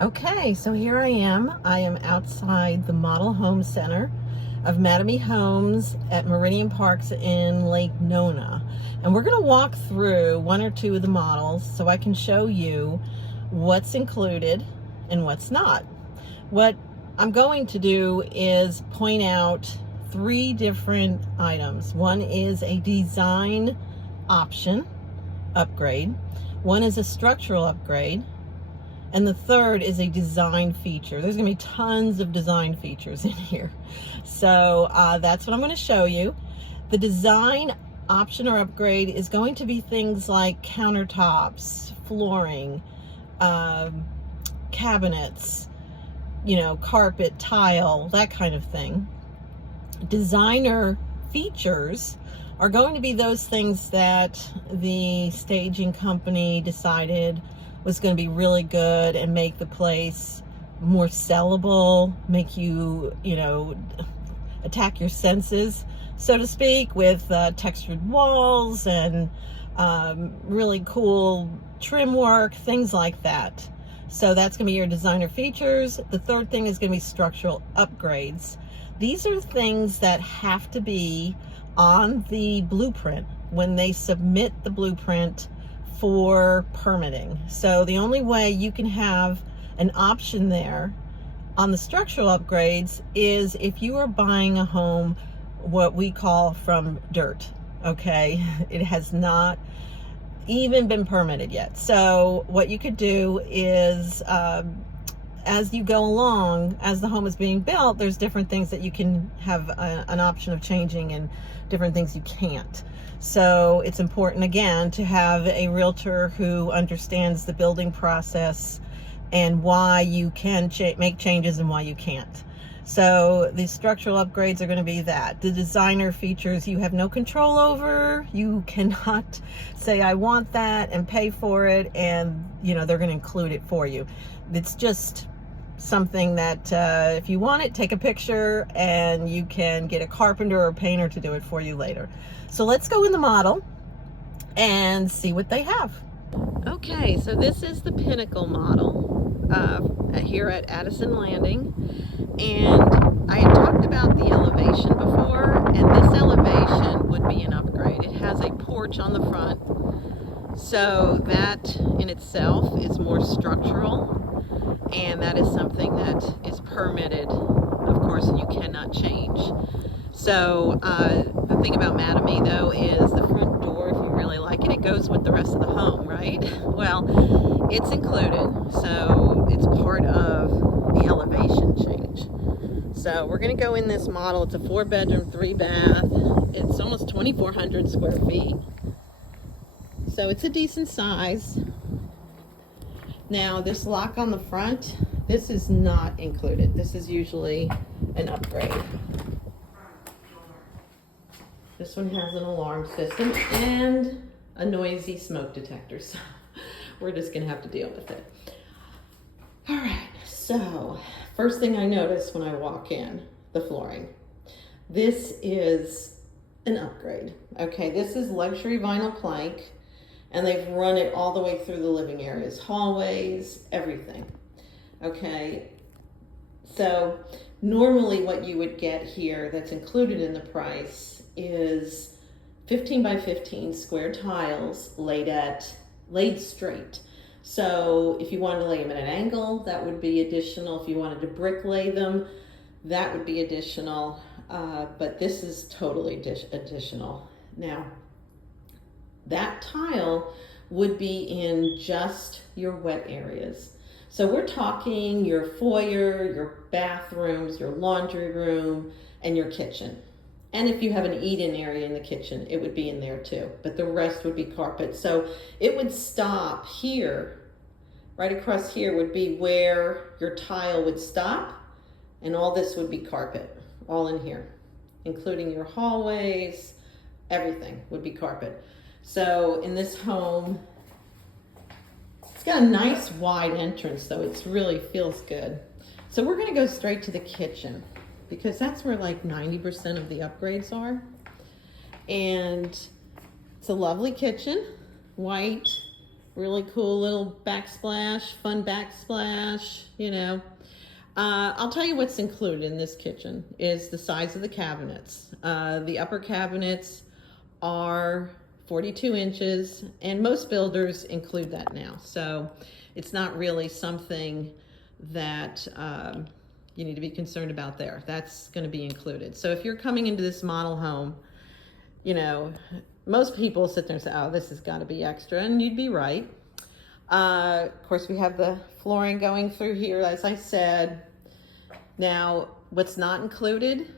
Okay, so here I am. I am outside the Model Home Center of Mattamy Homes at Meridian Parks in Lake Nona. And we're going to walk through one or two of the models so I can show you what's included and what's not. What I'm going to do is point out three different items. One is a design option upgrade, one is a structural upgrade, and the third is a design feature. There's gonna be tons of design features in here. So that's what I'm gonna show you. The design option or upgrade is going to be things like countertops, flooring, cabinets, carpet, tile, that kind of thing. Designer features are going to be those things that the staging company decided was going to be really good and make the place more sellable, make you, attack your senses, so to speak, with textured walls and really cool trim work, things like that. So that's going to be your designer features. The third thing is going to be structural upgrades. These are things that have to be on the blueprint when they submit the blueprint for permitting. So the only way you can have an option there on the structural upgrades is if you are buying a home, what we call from dirt, okay? It has not even been permitted yet. So what you could do is, as you go along, as the home is being built, there's different things that you can have an option of changing and different things you can't. So it's important, again, to have a realtor who understands the building process and why you can make changes and why you can't. So the structural upgrades are going to be that. The designer features you have no control over. You cannot say, I want that, and pay for it, and they're going to include it for you. It's just something that if you want it, take a picture and you can get a carpenter or a painter to do it for you later. So let's go in the model and see what they have. Okay, so this is the Pinnacle model here at Addison Landing, and I had talked about the elevation before, and this elevation would be an upgrade. It has a porch on the front, so that in itself is more structural, and that is something that is permitted, of course, and you cannot change. So the thing about Mattamy, though, is the front door, if you really like it, it goes with the rest of the home, right? Well, it's included, so it's part of the elevation change. So we're going to go in this model. It's a 4-bedroom, 3-bath. It's almost 2,400 square feet. So it's a decent size. Now, this lock on the front, this is not included. This is usually an upgrade. This one has an alarm system and a noisy smoke detector, so we're just gonna have to deal with it. All right, so first thing I notice when I walk in, the flooring. This is an upgrade, okay? This is luxury vinyl plank, and they've run it all the way through the living areas, hallways, everything, okay? So normally what you would get here that's included in the price is 15 by 15 square tiles laid straight. So if you wanted to lay them at an angle, that would be additional. If you wanted to brick lay them, that would be additional. But this is totally additional. Now, that tile would be in just your wet areas. So we're talking your foyer, your bathrooms, your laundry room, and your kitchen. And if you have an eat-in area in the kitchen, it would be in there too. But the rest would be carpet. So it would stop here. Right across here would be where your tile would stop. And all this would be carpet, all in here, including your hallways, everything would be carpet. So in this home, it's got a nice wide entrance, though. It really feels good. So we're going to go straight to the kitchen, because that's where like 90% of the upgrades are. And it's a lovely kitchen, white Really cool little backsplash, fun backsplash, you know. I'll tell you what's included in this kitchen is the size of the cabinets. The upper cabinets are 42 inches, and most builders include that now. So it's not really something that you need to be concerned about there. That's going to be included. So if you're coming into this model home, you know, most people sit there and say, oh, this has got to be extra, and you'd be right. Of course, we have the flooring going through here, as I said. Now, what's not included,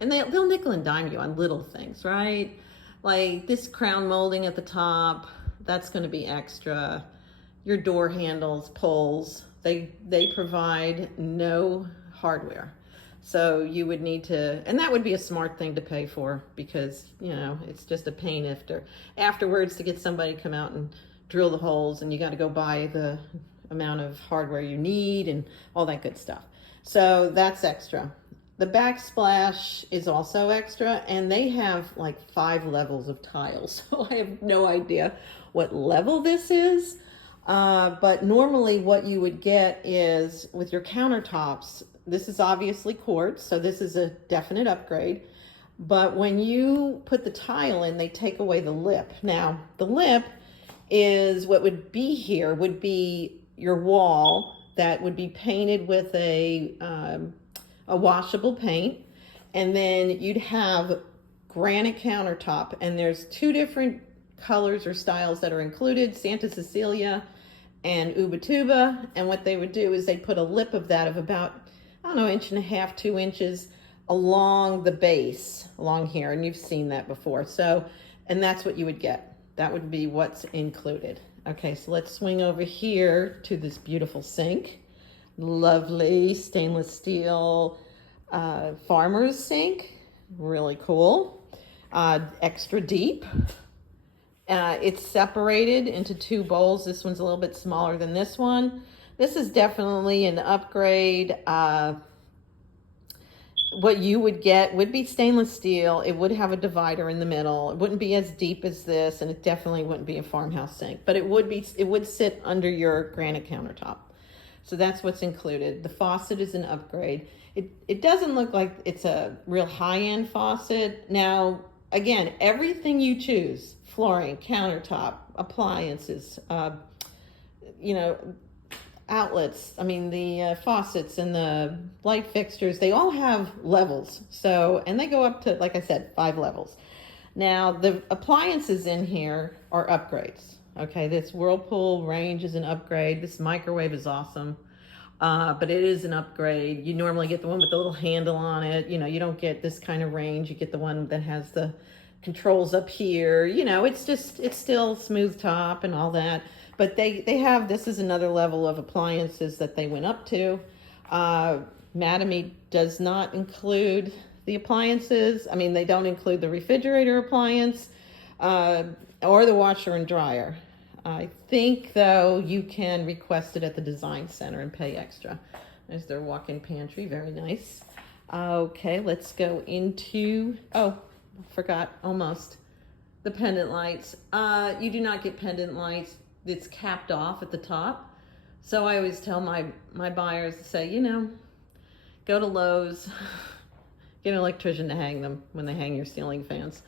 and they'll nickel and dime you on little things, right? Like this crown molding at the top, that's going to be extra. Your door handles, pulls, they provide no hardware. So you would need to, and that would be a smart thing to pay for, because, you know, it's just a pain afterwards to get somebody to come out and drill the holes, and you got to go buy the amount of hardware you need and all that good stuff. So that's extra. The backsplash is also extra, and they have like 5 levels of tiles. So I have no idea what level this is. But normally what you would get is with your countertops, this is obviously quartz, so this is a definite upgrade. But when you put the tile in, they take away the lip. Now, the lip is what would be here, would be your wall that would be painted with a washable paint. And then you'd have granite countertop, and there's 2 different colors or styles that are included, Santa Cecilia and Ubatuba. And what they would do is they'd put a lip of that of about, I don't know, 1.5 inches, 2 inches along the base, along here. And you've seen that before. So, and that's what you would get. That would be what's included. Okay, so let's swing over here to this beautiful sink. Lovely stainless steel farmer's sink. Really cool. Extra deep. It's separated into 2 bowls. This one's a little bit smaller than this one. This is definitely an upgrade. What you would get would be stainless steel. It would have a divider in the middle. It wouldn't be as deep as this, and it definitely wouldn't be a farmhouse sink, but it would sit under your granite countertop. So that's what's included. The faucet is an upgrade. It doesn't look like it's a real high-end faucet. Now, again, everything you choose, flooring, countertop, appliances, you know, outlets, I mean the faucets and the light fixtures, they all have levels. So, and they go up to, like I said, 5 levels. Now the appliances in here are upgrades. Okay, this Whirlpool range is an upgrade. This microwave is awesome, but it is an upgrade. You normally get the one with the little handle on it. You know, you don't get this kind of range. You get the one that has the controls up here. You know, it's still smooth top and all that. But they have, this is another level of appliances that they went up to. Mattamy does not include the appliances. I mean, they don't include the refrigerator appliance or the washer and dryer. I think, though, you can request it at the design center and pay extra. There's their walk-in pantry, very nice. Okay, let's go into, oh, forgot almost, the pendant lights. You do not get pendant lights. It's capped off at the top. So I always tell my buyers to say, you know, go to Lowe's, get an electrician to hang them when they hang your ceiling fans.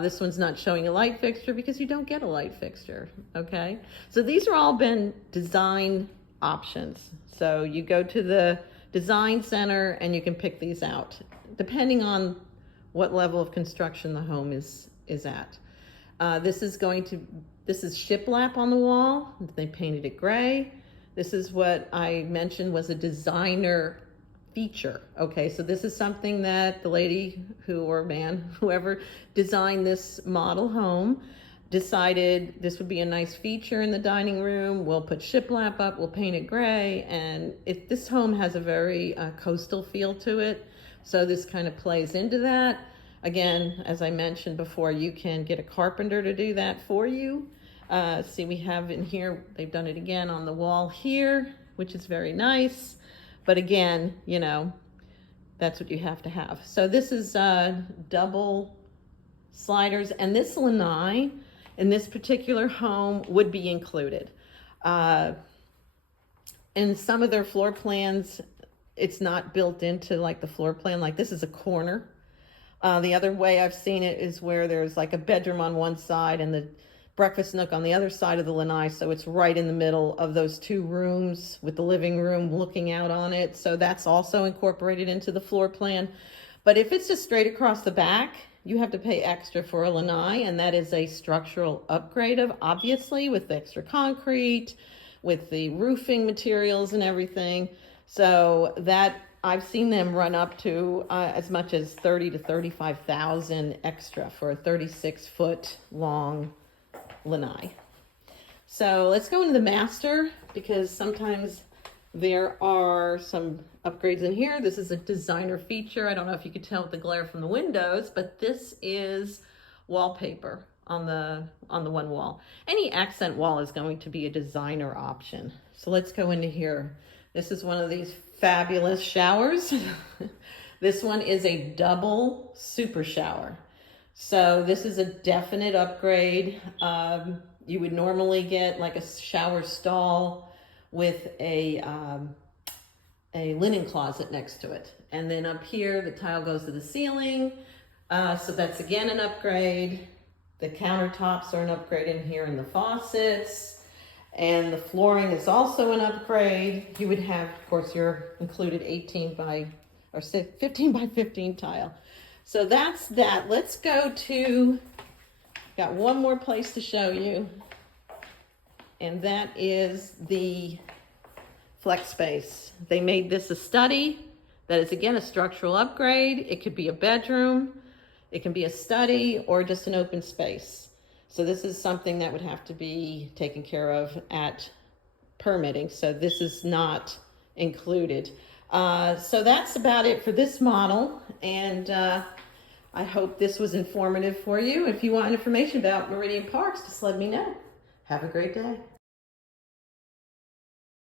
This one's not showing a light fixture because you don't get a light fixture, okay? So these are all been design options. So you go to the design center and you can pick these out, depending on what level of construction the home is at. This is shiplap on the wall. They painted it gray. This is what I mentioned was a designer feature. Okay, so this is something that the lady or man, whoever designed this model home decided this would be a nice feature in the dining room. We'll put shiplap up, we'll paint it gray, and this home has a very coastal feel to it. So this kind of plays into that. Again, as I mentioned before, you can get a carpenter to do that for you. See, we have in here, they've done it again on the wall here, which is very nice. But again, you know, that's what you have to have. So this is double sliders, and this lanai in this particular home would be included. In some of their floor plans, it's not built into like the floor plan, like this is a corner. The other way I've seen it is where there's like a bedroom on one side and the breakfast nook on the other side of the lanai, so it's right in the middle of those two rooms with the living room looking out on it. So that's also incorporated into the floor plan. But if it's just straight across the back, you have to pay extra for a lanai, and that is a structural upgrade of, obviously, with the extra concrete, with the roofing materials and everything. So that I've seen them run up to as much as 30 to 35,000 extra for a 36-foot long lanai. So let's go into the master, because sometimes there are some upgrades in here. This is a designer feature. I don't know if you could tell with the glare from the windows, but this is wallpaper on the one wall. Any accent wall is going to be a designer option. So let's go into here. This is one of these fabulous showers. This one is a double super shower. So this is a definite upgrade. You would normally get like a shower stall with a linen closet next to it. And then up here, the tile goes to the ceiling. So that's again an upgrade. The countertops are an upgrade in here, and the faucets. And the flooring is also an upgrade. You would have, of course, your included 15 by 15 tile. So that's that. Let's go to, got one more place to show you, and that is the flex space. They made this a study. That is, again, a structural upgrade. It could be a bedroom, it can be a study, or just an open space. So this is something that would have to be taken care of at permitting. So this is not included. So that's about it for this model. And I hope this was informative for you. If you want information about Meridian Parks, just let me know. Have a great day.